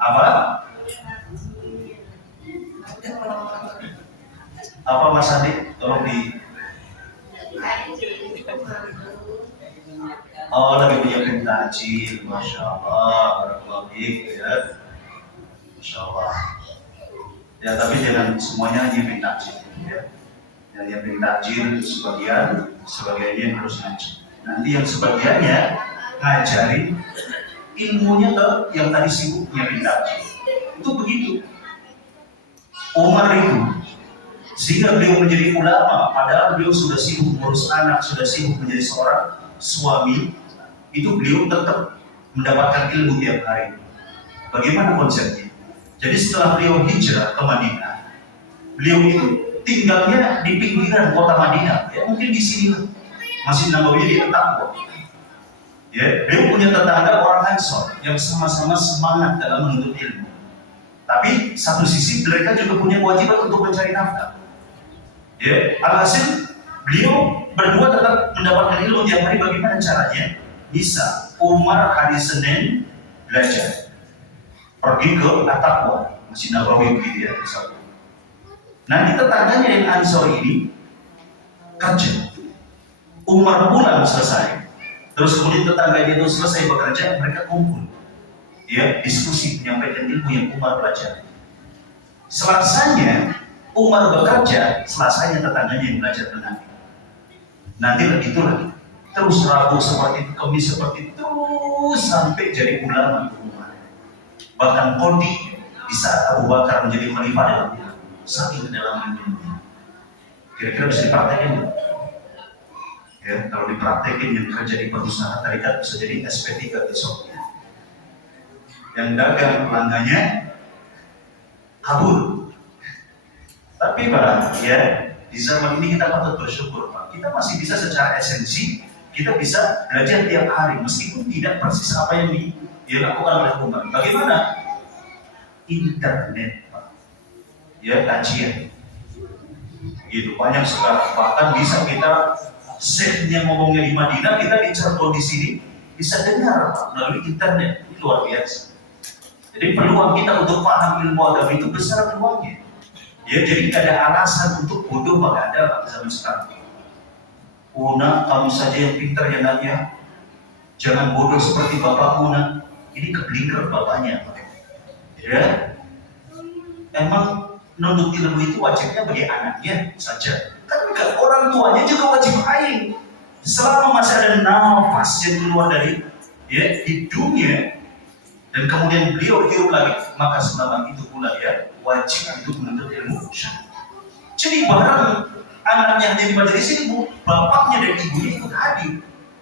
apa? Apa Mas Andi? Tolong di. Oh, lagi menyiapkan takjil, masya Allah, barakallahu fiik, ya, masya Allah. Ya, tapi jangan semuanya nyiapin takjil, ya. Yang nyiapin takjil sebagiannya harus ngaji. Nanti yang sebagiannya ngajarin ilmunya ke yang tadi sibuk nyiapin takjil. Itu begitu. Umar itu, sehingga beliau menjadi ulama, padahal beliau sudah sibuk mengurus anak, sudah sibuk menjadi seorang suami. Itu beliau tetap mendapatkan ilmu tiap hari. Bagaimana konsepnya? Jadi setelah beliau hijrah ke Madinah, beliau itu tinggalnya di pinggiran kota Madinah. Ya mungkin di sini Masjid Nabawi di Taqwa. Ya, beliau punya tetangga orang Ansor yang sama-sama semangat dalam menuntut ilmu. Tapi satu sisi mereka juga punya kewajiban untuk mencari nafkah. Ya, alhasil beliau berdua tetap mendapatkan ilmu tiap hari. Bagaimana caranya? Bisa Umar hari Senin belajar, pergi ke At-Taqwa, Masjid Nabawi gitu ya, misalnya. Nanti tetangganya yang Ansor ini kerja. Umar pulang selesai, terus kemudian tetangganya itu selesai bekerja, mereka kumpul, ya, diskusi menyampaikan ilmu yang Umar pelajari. Selasanya Umar bekerja, selasanya tetangganya yang belajar mengaji. Nanti itu lagi. Terus Rabu seperti itu, Kamis seperti itu, terus sampai jadi ulama Umar. Bahkan Qadi bisa Abu Bakar menjadi khalifah dalam saking dalam ilmunya. Kira-kira bisa dipraktekin? Ya, kalau dipraktekin yang kerja di perusahaan tarikat bisa jadi SP3 besoknya. Yang dagang pelanggannya kabur. Tapi Pak, ya di zaman ini kita patut bersyukur Pak. Kita masih bisa secara esensi, kita bisa belajar tiap hari meskipun tidak persis apa yang dilakukan oleh Umar. Bagaimana? Internet Pak. Ya kajian. Gitu banyak sekali. Bahkan bisa kita yang ngomongnya di Madinah, kita di Cirebon di sini bisa dengar Pak, melalui internet. Itu luar biasa. Jadi peluang kita untuk paham ilmu agama itu besar peluangnya. Ya, jadi tidak ada alasan untuk bodoh Pak, ada Pak zaman sekarang. Una, kamu saja yang pintar ya nak ya. Jangan bodoh seperti bapak Una. Ini keblinger bapaknya Pak. Ya, emang nuntut ilmu itu wajibnya bagi anaknya saja. Kan enggak, orang tuanya juga wajib aing. Selama masih ada nafas yang keluar dari hidungnya, dan kemudian beliau hidup lagi, maka selama itu pula dia wajib untuk menuntut ilmu syar'i. Jadi barang anaknya yang di majelis ilmu, bapaknya dan ibunya ikut hadir,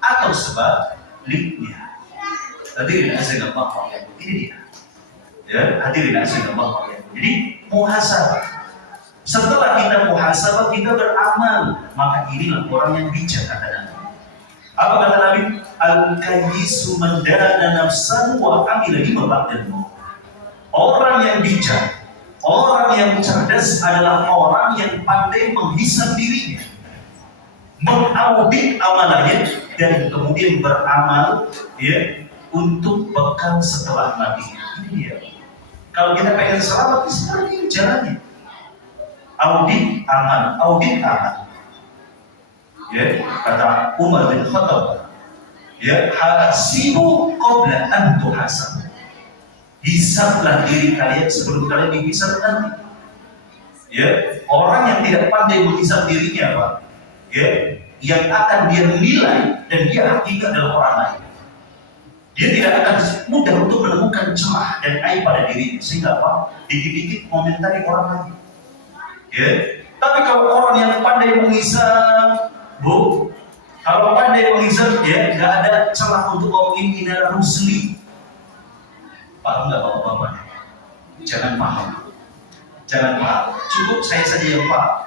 atau sebaliknya. Hadirin azan Allah ya, ini dia. Ya, hadirin azan Allah ya. Jadi muhasabah. Setelah kita muhasabah, kita beramal, maka inilah orang yang bijak kata Nabi. Apa kata Nabi? Al-kayyisu man dana nafsahu wa amila lima ba'dal maut. Orang yang bijak, orang yang cerdas adalah orang yang pandai menghisab dirinya, mengaudit amalannya, dan kemudian beramal ya untuk bekal setelah mati. Ini dia. Kalau kita pengen selamat, seperti ini jalannya. Audit amal. Ya, kata Umar bin Khattab, ya, hasibu qabla an tuhasab. Hisablah diri kalian sebelum kalian dihisab nanti. Ya, orang yang tidak pandai menghisap dirinya, Pak, ya, yang akan dia nilai dan dia hakikat dalam orang lain. Dia tidak akan mudah untuk menemukan celah dan aib pada dirinya, sehingga apa? Dikit-dikit komentari orang lain. Ya, tapi kalau orang yang pandai menghisap, Bu, kalau pandai menghisap, ya, nggak ada celah untuk ngomongin Ina Rusli. Paham nggak Bapak-Bapak? Jangan paham. Jangan paham. Cukup saya saja yang paham.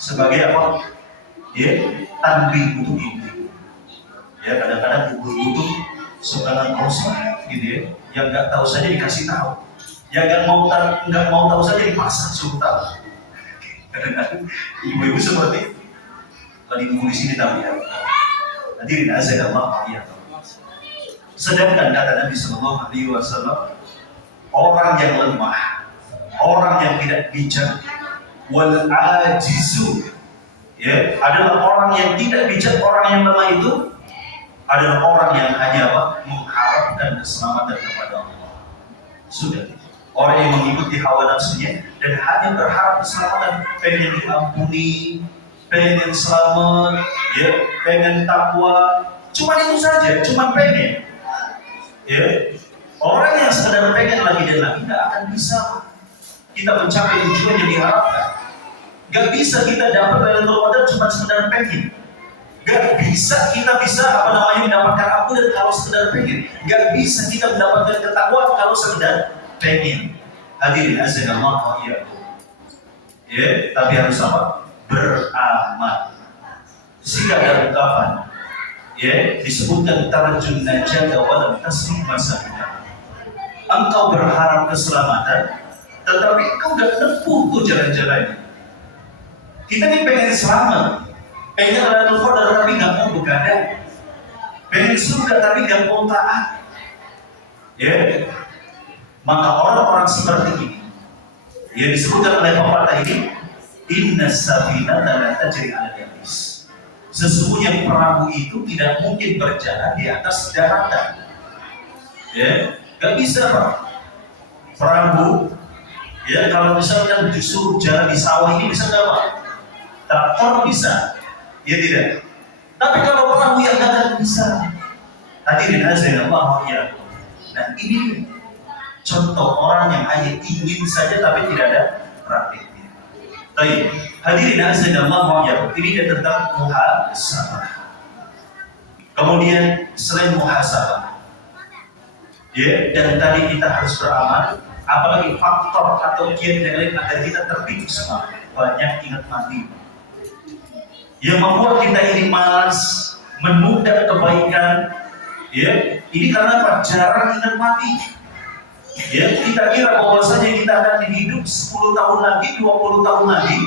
Sebagai apa? Ya, tanbih untuk ibu. Ya, kadang-kadang ibu-ibu itu suka kosong, gitu ya. Yang nggak tahu saja dikasih tahu. Yang nggak mau tahu saja dipaksa suruh tahu. Kadang-kadang ibu-ibu seperti itu. Kalau ibu di sini tahu ya. Hadirin azza Allah ya. Sedangkan kata Nabi Sallallahu Alaihi Wasallam, orang yang lemah, orang yang tidak bijak, wal ajizu, ya, adalah orang yang tidak bijak. Orang yang lemah itu adalah orang yang hanya apa? Mengharapkan keselamatan kepada Allah. Sudah. Orang yang mengikuti hawa nafsunya dan hanya berharap keselamatan, pengen diampuni, pengen selamat, ya, pengen takwa, cuma itu saja, cuma pengen. Ya, orang yang sekedar pengen lagi dan lagi nggak akan bisa kita mencapai tujuan yang diharapkan. Nggak bisa kita dapat Lailatul Qadar cuma sekedar pengen. Nggak bisa kita mendapatkan ampun kalau sekedar pengen. Nggak bisa kita mendapatkan ketakwaan kalau sekedar pengen. Hadirin azanallahu wa iyyakum. Ya, tapi harus apa? Beramal. Sehingga ada ungkapan, ya, disebutkan tarjun najata wa lam tasrif masalika. Engkau berharap keselamatan, tetapi engkau nggak nempuh tuh jalan-jalannya. Kita ini pengen selamat, pengen Lailatul Qadar tapi nggak mau begadang, pengen surga tapi nggak mau taat. Ya, maka orang-orang seperti ini, yang disebutkan oleh pepatah ini, inna safinata la tajri 'ala al-yabis. Sesungguhnya perahu itu tidak mungkin berjalan di atas daratan. Ya, nggak bisa, Pak. Perahu, ya, kalau misalkan justru jalan di sawah ini bisa nggak, Pak? Traktor bisa, ya tidak. Tapi kalau perahu yang nggak bisa, hadirin azanallahu ya. Nah, ini contoh orang yang hanya ingin saja tapi tidak ada praktiknya. Baik, hadirin azanallahu ya. Ini tentang muhasabah. Kemudian selain muhasabah, ya, dan tadi kita harus beramal, apalagi faktor atau kiat yang lain agar kita tertipu semangat. Banyak ingat mati yang membuat kita ini malas, menunda kebaikan, ya, ini karena apa? Jarang ingat mati. Ya, kita kira bahwasanya kita akan hidup 10 tahun lagi, 20 tahun lagi.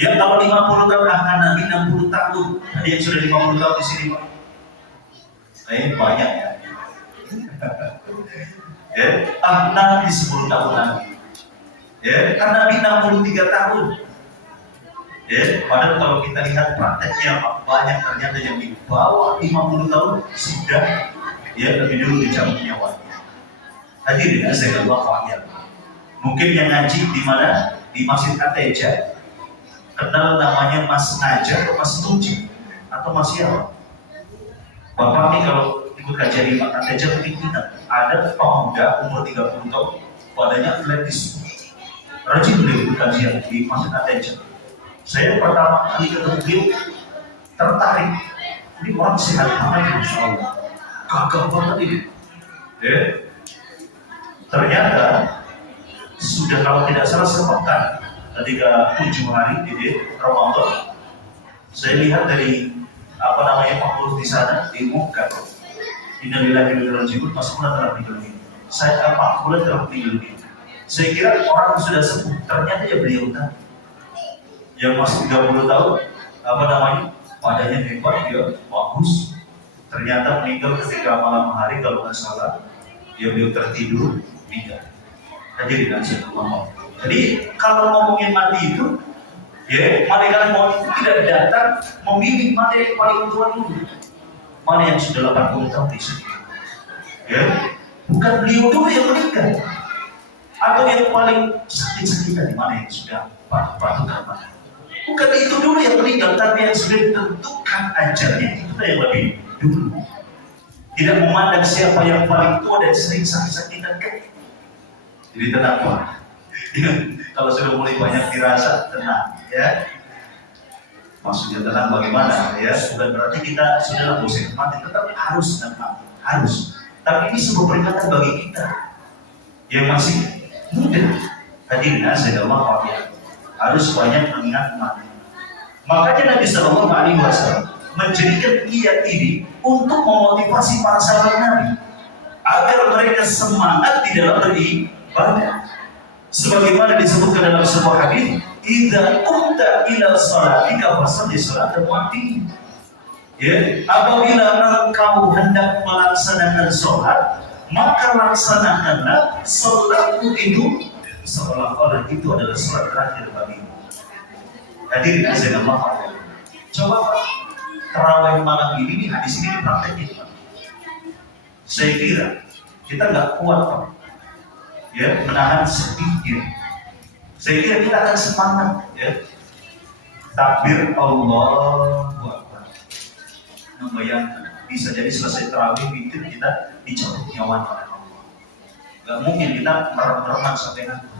Ya, kalau 50 tahun akan nanti 60 tahun. Ada yang sudah 50 tahun di sini, Pak? Banyak ya. Ya, nanti 10 tahun lagi. Ya, karena Nabi 63 tahun. Ya, padahal kalau kita lihat prakteknya, Pak, banyak ternyata yang di bawah 50 tahun sudah, ya, lebih dulu dicabut nyawanya. Hadirin azanallahu wa. Mungkin yang ngaji di mana? Di Masjid Ateja. Kenal namanya Mas Naja atau Mas Tuji atau Mas siapa? Bapak ini kalau ikut kajian di Mas Ateja mungkin ingat ada pemuda umur 30 tahun, badannya atletis, rajin beliau ikut kajian di Masjid Ateja. Saya pertama kali ketemu beliau tertarik. Ini orang sehat banget, Masya Allah. Gagah banget ini. Ya. Ternyata sudah kalau tidak salah sepekan ketika 7 hari di Ramadan, saya lihat dari pengurus di sana diumumkan Innalillahi wa inna ilaihi raji'un, Mas Fulan telah meninggal dunia. Saya Pak Fulan telah meninggal dunia. Saya kira orang sudah sembuh, ternyata ya beliau tadi yang masih 30 tahun, badannya hebat, dia bagus. Ternyata meninggal ketika malam hari kalau nggak salah, dia beliau tertidur, meninggal. Hadirin azanallahu. Jadi kalau ngomongin mati itu, ya, malaikat maut itu tidak datang memilih mana yang paling tua dulu, mana yang sudah 80 tahun di sini. Ya, bukan beliau dulu yang meninggal. Atau yang paling sakit-sakitan di mana yang sudah patut-patut mana? Bukan itu dulu yang meninggal, tapi yang sudah ditentukan ajalnya itu yang lebih dulu. Tidak memandang siapa yang paling tua dan sering sakit-sakitan kan? Jadi tenang Pak. Kalau sudah mulai banyak dirasa, tenang ya. Maksudnya tenang bagaimana ya? Bukan berarti kita sudah bosan mati, tetap harus tenang, harus. Tapi ini sebuah peringatan bagi kita yang masih muda. Hadirin saya Allah ya. Harus banyak mengingat mati. Makanya Nabi Shallallahu Alaihi Wasallam menjadikan kiat ini untuk memotivasi para sahabat Nabi agar mereka semangat di dalam beribadah. Sebagaimana disebutkan dalam sebuah hadis, "Idza qumta ila shalatika fasalli sholatan waqti." Ya, apabila engkau hendak melaksanakan sholat, maka laksanakanlah sholatmu itu seolah-olah itu adalah sholat terakhir bagimu. Hadirin azan Allah. Coba Pak, tarawih malam ini hadis ini dipraktekin Pak. Saya kira kita nggak kuat Pak, ya menahan sedihnya. Saya kira kita akan semangat, ya. Takbir Allahu Akbar. Membayangkan bisa jadi selesai tarawih itu kita dicabut nyawanya oleh Allah. Gak mungkin kita merem-reman sampai nanti.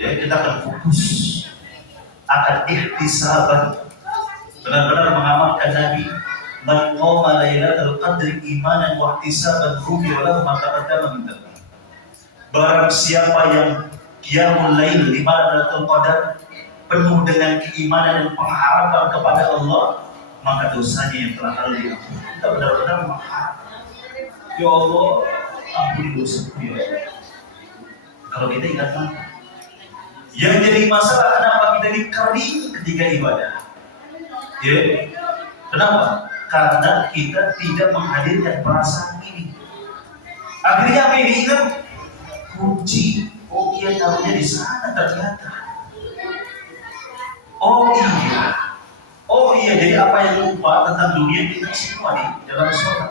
Ya, kita akan fokus, akan ihtisaban, benar-benar mengamalkan Nabi. Man qama lailatul qadri imanan wa ihtisaban ghufira lahu ma taqaddama min dhanbi. Barang siapa yang qiyamul lail di malam Lailatul Qadar penuh dengan keimanan dan pengharapan kepada Allah, maka dosanya yang telah lalu diampuni. Kita benar-benar mengharap, ya Allah, ampuni dosaku ya Allah. Kalau kita ingat mati. Yang jadi masalah kenapa kita ini kering ketika ibadah? Ya, kenapa? Karena kita tidak menghadirkan perasaan ini. Akhirnya apa yang diingat? Kunci. Oh iya, taruhnya di sana ternyata. Oh iya, jadi apa yang lupa tentang dunia kita semua di dalam sholat.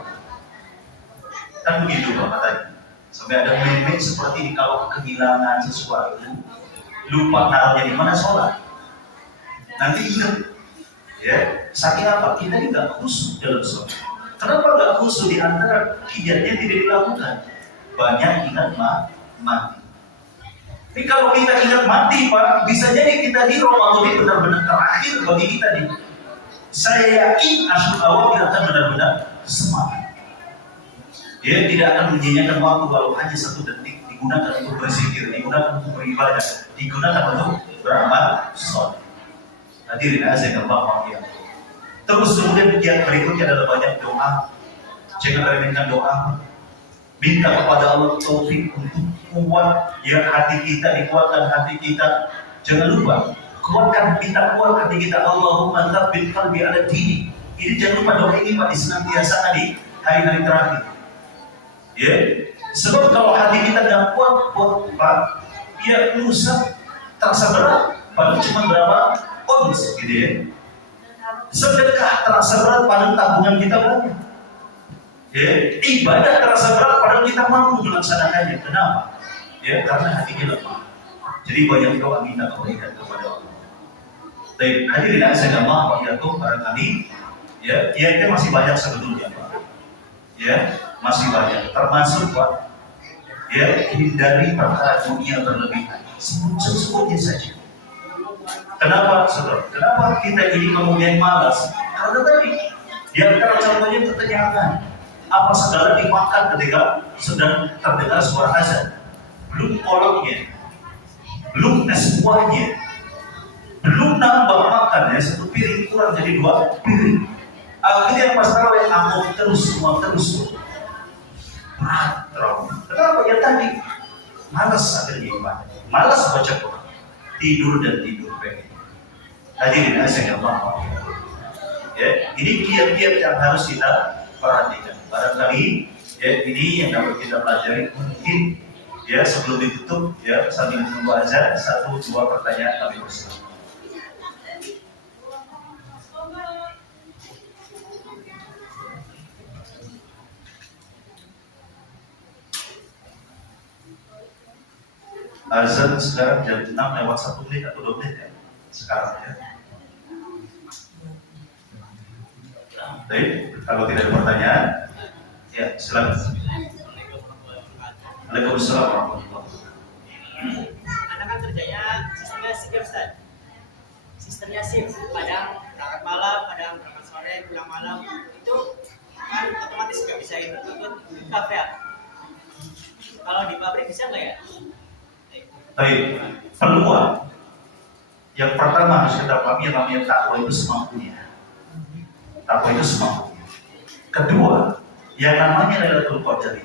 Kan begitu Pak katanya. Sampai ada meme seperti ini, kalau kehilangan sesuatu, lupa taruhnya di mana sholat. Nanti ingat, ya. Saking apa? Kita ini nggak khusyuk dalam sholat. Kenapa nggak khusyuk? Di antara kiatnya tidak dilakukan. Banyak ingat mati. Tapi kalau kita ingat mati Pak, bisa jadi kita di Ramadan ini benar-benar terakhir bagi kita nih. Saya yakin Asyur Awal kita akan benar-benar semangat. Dia tidak akan menyanyiakan waktu kalau hanya 1 detik digunakan untuk berzikir, digunakan untuk beribadah, digunakan untuk beramal soleh. Hadirin azan Allah ya. Terus kemudian yang berikutnya adalah banyak doa. Jangan remehkan doa. Minta kepada Allah taufik untuk kuat ya hati kita, dikuatkan hati kita. Jangan lupa kuatkan kita, kuat hati kita. Allahumma tsabbit qalbi ala dini. Ini jangan lupa doa ini Pak disenantiasakan di hari-hari terakhir. Ya, sebab kalau hati kita nggak kuat Pak, ya rusak, terasa berat. Padahal cuma berapa ons gitu ya. Sedekah terasa berat padahal tabungan kita banyak. Ya, ibadah terasa berat padahal kita mampu melaksanakannya. Kenapa? Ya, karena hati kita lemah. Jadi banyak doa minta kebaikan kepada Allah. Baik, hadirin azan Allah wa yakum barangkali ya, kiatnya masih banyak sebetulnya Pak. Ya, masih banyak. Termasuk Pak, ya hindari perkara dunia berlebihan. Sebut-sebutnya saja. Kenapa, saudara? Kenapa kita ini kemudian malas? Karena tadi di antara contohnya kekenyangan. Apa segala dimakan ketika sedang terdengar suara azan. Belum kolaknya, belum es buahnya, belum nambah makan ya, 1 piring kurang jadi 2 piring. Akhirnya pas tarawih amuk terus semua terus. Berat terus. Kenapa ya tadi? Malas akhirnya ibadah, malas baca Quran, tidur dan tidur pengen. Hadirin azan Allah. Ya, ini kiat-kiat yang harus kita perhatikan. Barangkali ya ini yang dapat kita pelajari. Mungkin ya sebelum ditutup ya sambil menunggu azan 1-2 pertanyaan kami bersama. Azan sekarang jam 6 lewat 1 menit atau 2 menit ya sekarang ya. Baik, kalau tidak ada pertanyaan, ya silakan. Waalaikumsalam warahmatullahi wabarakatuh. Anda kan kerjanya sistemnya shift ya Ustaz? Sistemnya shift, kadang berangkat malam, kadang berangkat sore, pulang malam. Itu kan otomatis nggak bisa ikut kafe ya? Kalau di pabrik bisa nggak ya? Baik, peluang. Yang pertama harus kita pahami yang namanya takwa itu semampunya. Takwa itu semampunya. Kedua, yang namanya Lailatul Qadar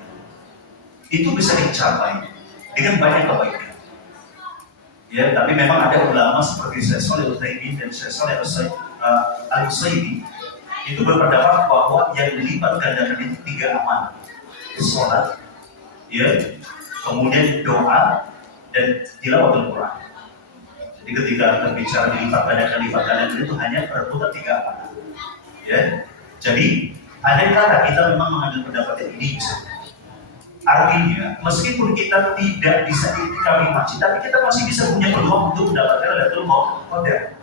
itu bisa dicapai dengan banyak kebaikan. Ya, tapi memang ada ulama seperti Syekh Shalih Al-Utsaimin dan Syekh Shalih Al-Utsaimin itu berpendapat bahwa yang dilipat gandakan itu 3 amal: sholat, ya, kemudian doa dan tilawatul Quran. Jadi ketika berbicara dilipat gandakan itu hanya berputar 3 amal. Ya, jadi ada kata kita memang mengambil pendapat yang ini bisa. Artinya, meskipun kita tidak bisa itikaf masjid, tapi kita masih bisa punya peluang untuk mendapatkan Lailatul Qadar.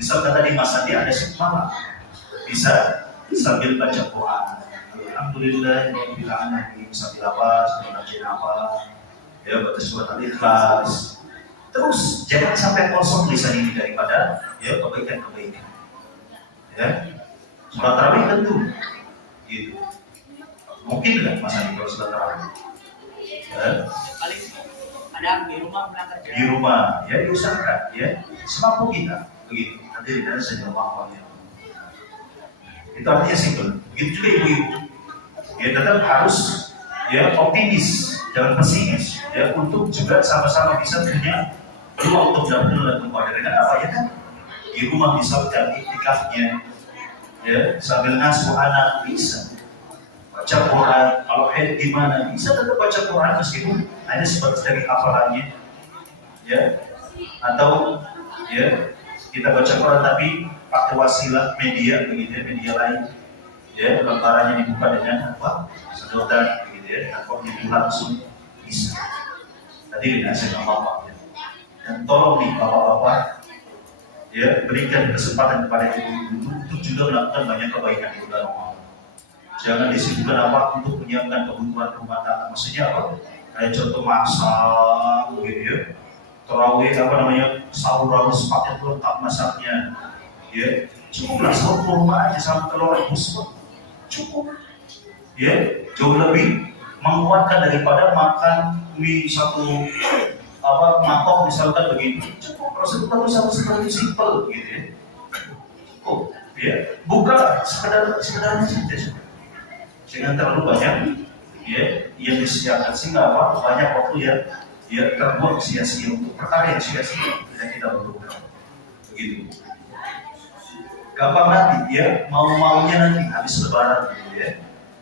Misal kata di Mas Andi ada shift malam, bisa sambil baca Quran. Alhamdulillah, sambil apa, sambil baca apa, ya baca surat Al-Ikhlas. Terus jangan sampai kosong lisan ini daripada ya kebaikan-kebaikan. Ya, sholat tarawih tentu, gitu. Mungkin nggak Mas Andi kalau sudah terawih? Paling kadang di rumah pulang kerja. Di rumah, ya diusahakan, ya semampu kita, begitu. Hadirin dan sejawab ya. Itu artinya simpel. Begitu juga ibu-ibu, ya tetap harus ya optimis, jangan pesimis, ya untuk juga sama-sama bisa punya peluang untuk mendapatkan Lailatul Qadar. Dengan apa ya kan? Di rumah misalkan iktikafnya, ya sambil ngasuh anak bisa. Baca Quran, kalau haid gimana? Bisa tetap baca Quran meskipun hanya sebatas dari hafalannya, ya. Atau ya kita baca Quran tapi pakai wasilah media begitu ya, media lain, ya lembarannya dibuka dengan apa? Sedotan begitu ya, tanpa menyentuh langsung bisa. Tadi dengan saya bapak ya. Dan tolong nih bapak-bapak, ya berikan kesempatan kepada ibu-ibu untuk juga melakukan banyak kebaikan di bulan Ramadan. Jangan disibukkan apa untuk menyiapkan kebutuhan rumah tangga. Maksudnya apa? Kayak contoh masak, begitu ya. Terawih apa namanya? Sahur harus pakai lengkap masaknya. Ya, cukuplah sahur kurma aja sama telur rebus cukup. Ya, jauh lebih menguatkan daripada makan mie satu mangkok misalkan begitu. Cukup prosedur satu seperti simpel, gitu ya. Cukup, ya. Buka sekedarnya saja. Jangan terlalu banyak ya yang disiapkan sehingga apa banyak waktu ya terbuang sia-sia untuk perkara yang sia-sia yang kita butuhkan begitu. Gampang nanti ya mau-maunya nanti habis lebaran gitu ya,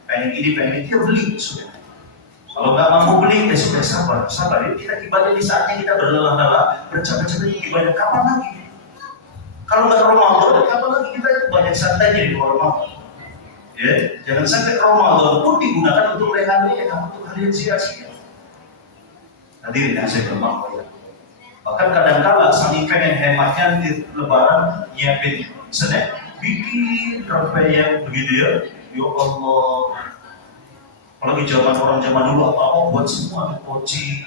pengen ini dia beli sudah. Kalau nggak mampu beli ya sudah sabar ya, kita ibadah di saatnya kita berlelah-lelah bercanda-canda ibadah kapan lagi? Kalau nggak Ramadan kapan lagi kita banyak santainya di luar Ramadan. Ya, jangan sampai Ramadan pun digunakan untuk leha-leha, untuk hal yang sia-sia. Hadirin yang saya hormati. Bahkan kadang-kala saking pengen hematnya di lebaran nyiapin snack, bikin rempeyek begitu ya. Ya Allah. Apalagi orang zaman dulu apa buat semua koci.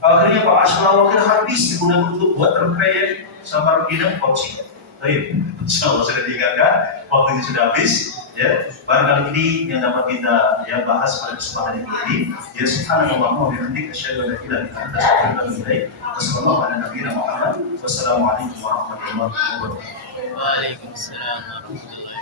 Akhirnya Pak Ashraf akhir habis digunakan untuk buat rempeyek sama rengginang koci. Baik, insyaallah sudah diingatkan, waktunya sudah habis. Ya, barangkali ini yang dapat kita bahas pada kesempatan ini. Ya, subhanallah wa bihamdihi asyhadu an la ilaha illa anta astaghfiruka wa atubu ilaik. Wassalamualaikum warahmatullahi wabarakatuh. Waalaikumsalam warahmatullahi wabarakatuh.